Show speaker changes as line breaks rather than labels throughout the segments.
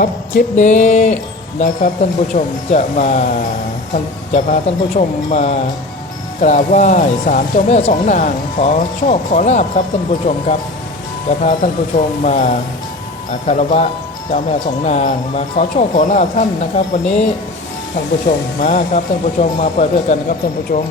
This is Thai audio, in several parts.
ครับคลิปนี้นะครับท่านผู้ชมจะมาท่านจะพาท่านผู้ชมมากราบไหว้ศาลเจ้าแม่สองนางขอโชคขอลาบครับท่านผู้ชมครับจะพาท่านผู้ชมมาอาคารวะเจ้าแม่สองนาง มาขอโชคขอลาบท่านนะครับ วันนี้ท่านผู้ชมมาครับท่านผู้ชมมาไปด้วยกันครับท่านผู้ชม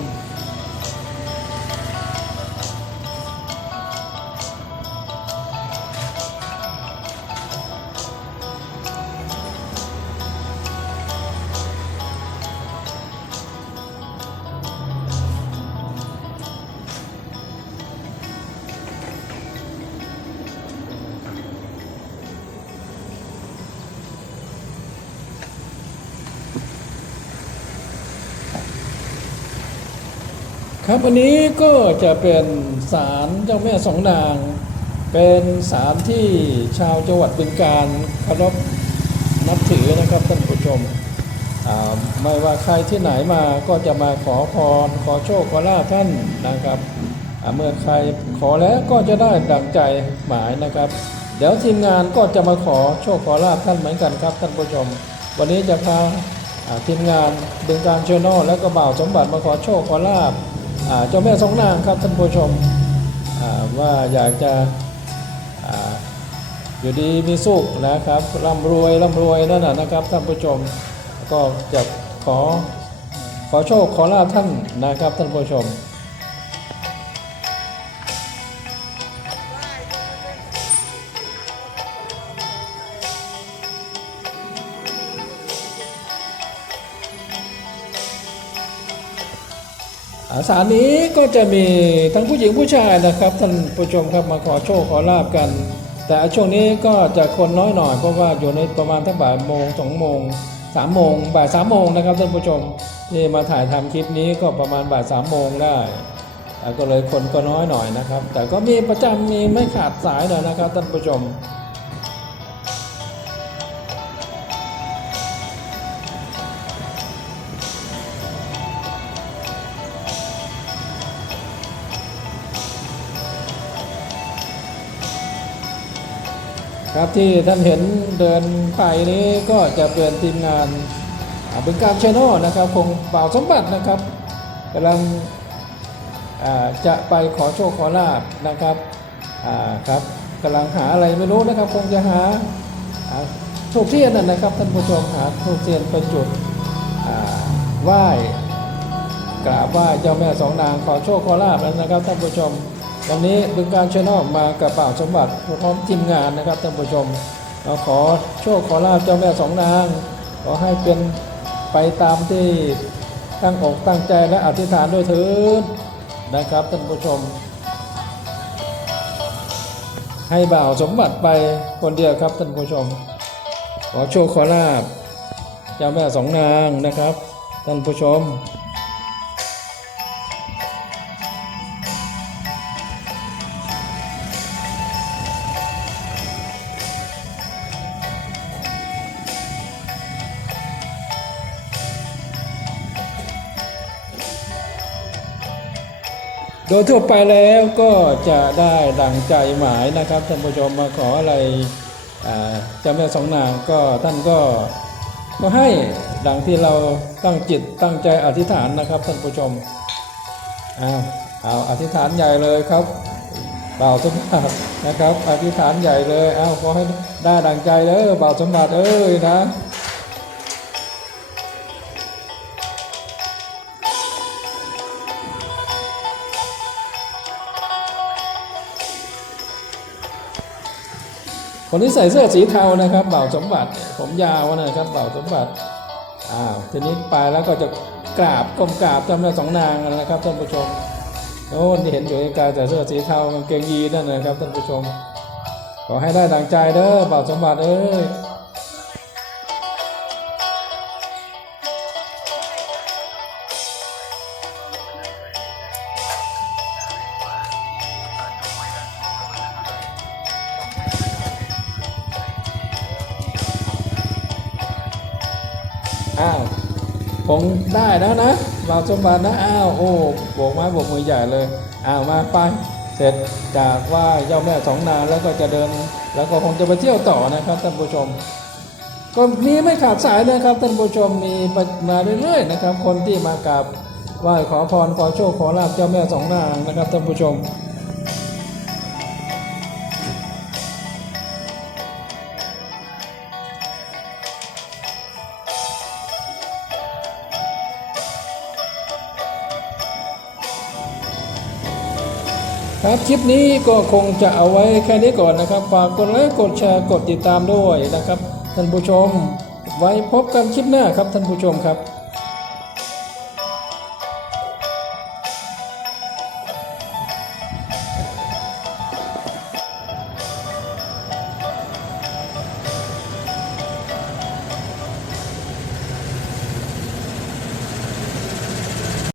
ครับวันนี้ก็จะเป็นศาลเจ้าแม่สองนาง เป็นศาลที่ชาวจังหวัดบึงการเคารพนับถือนะครับท่านผู้ชม ไม่ว่าใครที่ไหนมาก็จะมาขอพร ขอโชคขอลาท่านนะครับ เมื่อใครขอแล้วก็จะได้ดังใจหมายนะครับ เดี๋ยวทีมงานก็จะมาขอโชคขอลาท่านเหมือนกันครับท่านผู้ชม วันนี้จะพาทีมงานบึงการเชนอลและก็บ่าวสมบัติมาขอโชคขอลาภ เจ้าแม่สองนางครับท่านผู้ชมว่าอยากจะอยู่ดีมีสุขนะครับร่ำรวยร่ำรวยนั่นนะนะครับท่านผู้ชมก็จะขอขอโชคขอลาบท่านนะครับท่านผู้ชม อาสารนี้ก็จะมีทั้งผู้หญิงผู้ชายนะครับท่านผู้ชมครับมาขอโชคขอลาบกัน แต่ช่วงนี้ก็จะคนน้อยหน่อยเพราะว่าอยู่ในประมาณทั้งบ่ายโมงสองโมงสามโมงบ่ายสามโมงนะครับท่านผู้ชมที่มาถ่ายทำคลิปนี้ก็ประมาณบ่ายสามโมงได้ก็เลยคนก็น้อยหน่อยนะครับ แต่ก็มีประจำมีไม่ขาดสายหน่อยนะครับท่านผู้ชม ครับที่ท่านเห็นเดินไปนี้ก็จะเป็นทีมงานอ่าเป็นการชแนลนะครับคงเป่าสมบัตินะครับกำลังจะไปขอโชคขอลาบนะครับครับกำลังหาอะไรไม่รู้นะครับ คงจะหาอ่าทูบเทียนนะครับท่านผู้ชมหาทูบเทียนเป็นจุดไหว้กราบไหว้เจ้าแม่สองนางขอโชคขอลาบนะครับท่านผู้ชม วันนี้บึงการชแนลมากับเป่าสมบัติพร้อมทีมงานนะครับท่านผู้ชมเราขอโชคขอลาบเจ้าแม่สองนาง ขอให้เป็นไปตามที่ตั้งอกตั้งใจและอธิษฐานด้วยเถิดนะครับท่านผู้ชม ให้บ่าวสมบัติไปคนเดียวครับท่านผู้ชม ขอโชคขอลาบเจ้าแม่สองนางนะครับท่านผู้ชม โดยทั่วไปแล้วก็จะได้ดังใจหมายนะครับท่านผู้ชมมาขออะไรเจ้าแม่สองนางก็ท่านก็ก็ให้ดังที่เราตั้งจิตตั้งใจอธิษฐานนะครับท่านผู้ชมอ้าวเอาอธิษฐานใหญ่เลยครับบ่าวสมบัตินะครับ อธิษฐานใหญ่เลยอ้าวขอให้ได้ดังใจเด้อบ่าวสมบัติเอ้ยนะ คนที่ใส่เสื้อสีเทานะครับเบ่าสมบัติผมยาวนะครับเบ่าสมบัติอ้าวทีนี้ไปแล้วก็จะกราบก้มกราบเจ้าแม่สองนางนะครับท่านผู้ชมโอ้ที่เห็นอยู่ในกายแต่เสื้อสีเทากางเกงยีนนั่นนะครับท่านผู้ชม ขอให้ได้ดังใจเด้อเบ่าสมบัติเอ้ย อ้าวผมได้แล้วนะบ่าสมบัตินะ อ้าว โอ้โบกไม้โบกมือใหญ่เลย อ้าว มาไป เสร็จจากว่าเจ้าแม่สองนางแล้วก็จะเดิน แล้วก็คงจะไปเที่ยวต่อนะครับท่านผู้ชม ก็มีไม่ขาดสายนะครับท่านผู้ชม มีมาเรื่อยๆนะครับ คนที่มากราบไหว้ขอพรขอโชคขอลาบเจ้าแม่สองนางนะครับท่านผู้ชม ครับคลิปนี้ก็คงจะเอาไว้แค่นี้ก่อนนะครับ ฝากกดไลค์กดแชร์กดติดตามด้วยนะครับท่านผู้ชม ไว้พบกันคลิปหน้าครับท่านผู้ชมครับ